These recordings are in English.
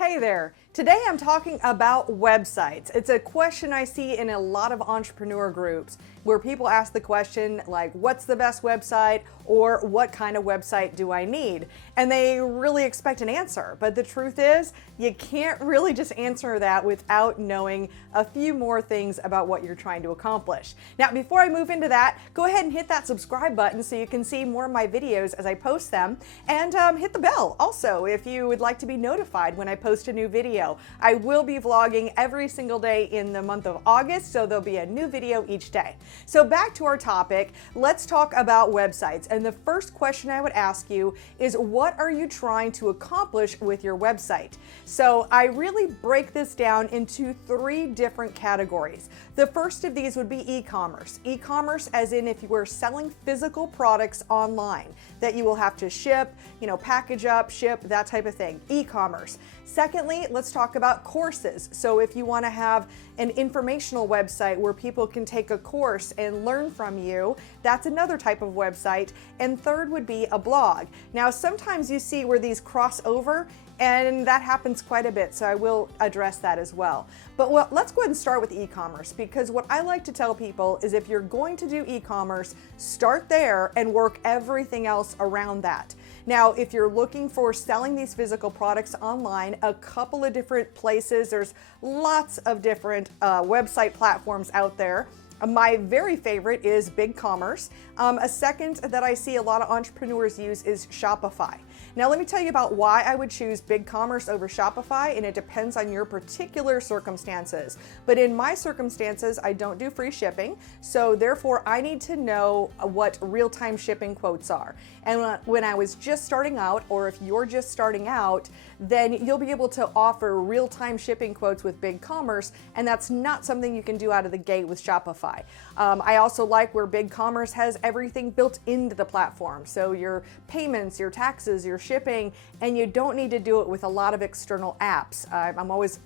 Hey there. Today I'm talking about websites. It's a question I see in a lot of entrepreneur groups where people ask the question like, what's the best website, or what kind of website do I need? And they really expect an answer. But the truth is, you can't really just answer that without knowing a few more things about what you're trying to accomplish. Now, before I move into that, go ahead and hit that subscribe button so you can see more of my videos as I post them, and hit the bell also if you would like to be notified when I post a new video. I will be vlogging every single day in the month of August, so there'll be a new video each day. So back to our topic, let's talk about websites. And the first question I would ask you is, what are you trying to accomplish with your website? So I really break this down into three different categories. The first of these would be e-commerce. E-commerce as in if you were selling physical products online that you will have to ship, package up, ship, that type of thing. E-commerce. Secondly, let's talk about courses. So if you want to have an informational website where people can take a course and learn from you, that's another type of website. And third would be a blog. Now, sometimes you see where these cross over, and that happens quite a bit, so I will address that as well. But let's go ahead and start with e-commerce, because what I like to tell people is if you're going to do e-commerce, start there and work everything else around that. Now, if you're looking for selling these physical products online, a couple of different places, there's lots of different website platforms out there. My very favorite is BigCommerce. A second that I see a lot of entrepreneurs use is Shopify. Now let me tell you about why I would choose BigCommerce over Shopify, and it depends on your particular circumstances. But in my circumstances, I don't do free shipping, so therefore I need to know what real-time shipping quotes are. And when I was just starting out, or if you're just starting out, then you'll be able to offer real-time shipping quotes with BigCommerce, and that's not something you can do out of the gate with Shopify. I also like where BigCommerce has everything built into the platform. So your payments, your taxes, your shipping, and you don't need to do it with a lot of external apps. I'm always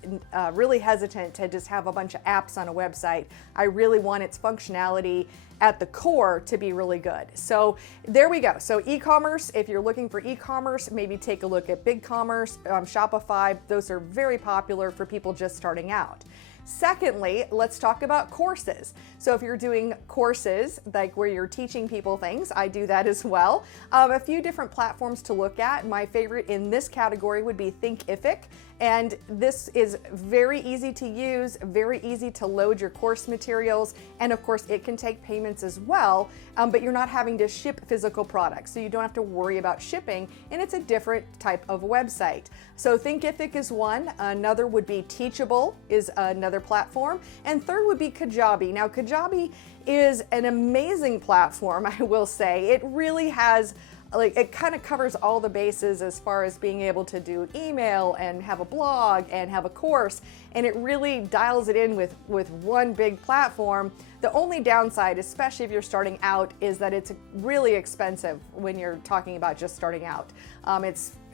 really hesitant to just have a bunch of apps on a website. I really want its functionality at the core to be really good. So there we go. So e-commerce, if you're looking for e-commerce, maybe take a look at BigCommerce, Shopify. Those are very popular for people just starting out. Secondly, let's talk about courses. So if you're doing courses, like where you're teaching people things, I do that as well. A few different platforms to look at. My favorite in this category would be Thinkific. And this is very easy to use, very easy to load your course materials. And of course, it can take payments as well, but you're not having to ship physical products. So you don't have to worry about shipping, and it's a different type of website. So Thinkific is one. Another would be Teachable is another platform. And third would be Kajabi. Now, Kajabi is an amazing platform, I will say. It really has it kind of covers all the bases as far as being able to do email and have a blog and have a course, and it really dials it in with one big platform. The only downside, especially if you're starting out, is that it's really expensive when you're talking about just starting out.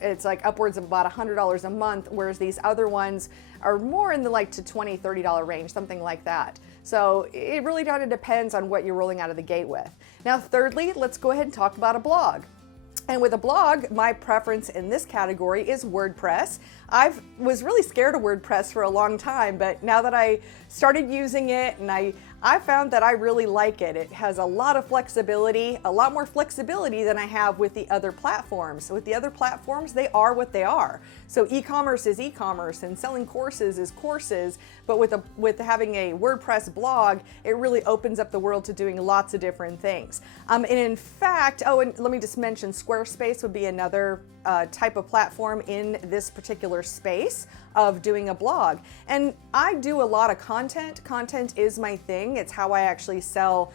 It's like upwards of about $100 a month, whereas these other ones are more in the to $20, $30 range, something like that. So it really kind of depends on what you're rolling out of the gate with. Now, thirdly, let's go ahead and talk about a blog. And with a blog, my preference in this category is WordPress. I was really scared of WordPress for a long time, but now that I started using it, and I found that I really like it. It has a lot of flexibility, a lot more flexibility than I have with the other platforms. With the other platforms, they are what they are. So e-commerce is e-commerce, and selling courses is courses, but with having a WordPress blog, it really opens up the world to doing lots of different things. And in fact, and let me just mention, Squarespace would be another type of platform in this particular space of doing a blog. And I do a lot of content. Content is my thing. It's how I actually sell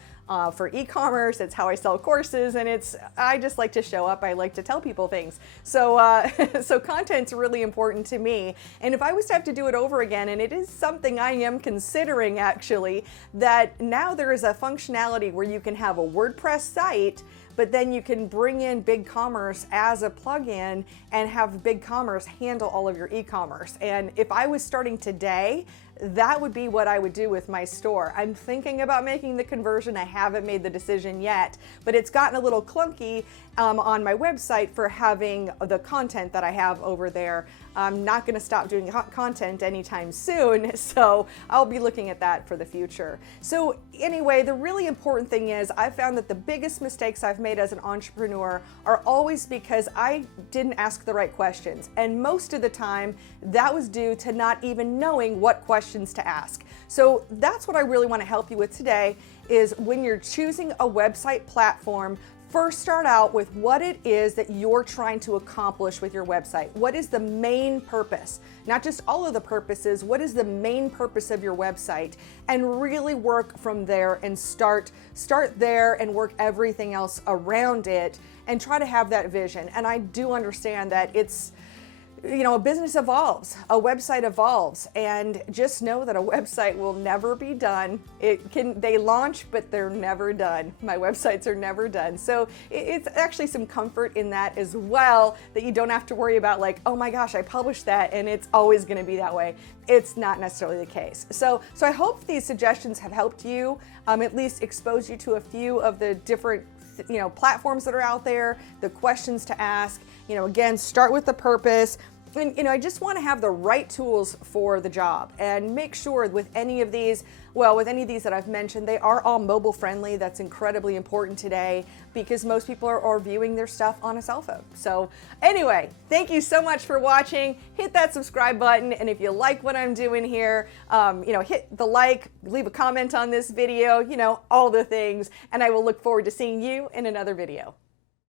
for e-commerce. It's how I sell courses, and I just like to show up. I like to tell people things. So, so content's really important to me. And if I was to have to do it over again, and it is something I am considering actually, that now there is a functionality where you can have a WordPress site, but then you can bring in BigCommerce as a plugin and have BigCommerce handle all of your e-commerce. And if I was starting today, that would be what I would do with my store. I'm thinking about making the conversion. I haven't made the decision yet, but it's gotten a little clunky, on my website for having the content that I have over there. I'm not going to stop doing content anytime soon, so I'll be looking at that for the future. So anyway, the really important thing is I found that the biggest mistakes I've made as an entrepreneur are always because I didn't ask the right questions. And most of the time, that was due to not even knowing what questions to ask. So that's what I really want to help you with today, is when you're choosing a website platform, first start out with what it is that you're trying to accomplish with your website. What is the main purpose? Not just all of the purposes, what is the main purpose of your website? And really work from there and start there and work everything else around it and try to have that vision. And I do understand that it's, a business evolves, a website evolves, and just know that a website will never be done. They launch, but they're never done. My websites are never done. So it's actually some comfort in that as well, that you don't have to worry about like, oh my gosh, I published that and it's always going to be that way. It's not necessarily the case. So I hope these suggestions have helped you, at least expose you to a few of the different platforms that are out there, the questions to ask. Again, start with the purpose. And, I just want to have the right tools for the job, and make sure with any of these that I've mentioned, they are all mobile friendly. That's incredibly important today because most people are viewing their stuff on a cell phone. So anyway, thank you so much for watching. Hit that subscribe button. And if you like what I'm doing here, hit the like, leave a comment on this video, all the things. And I will look forward to seeing you in another video.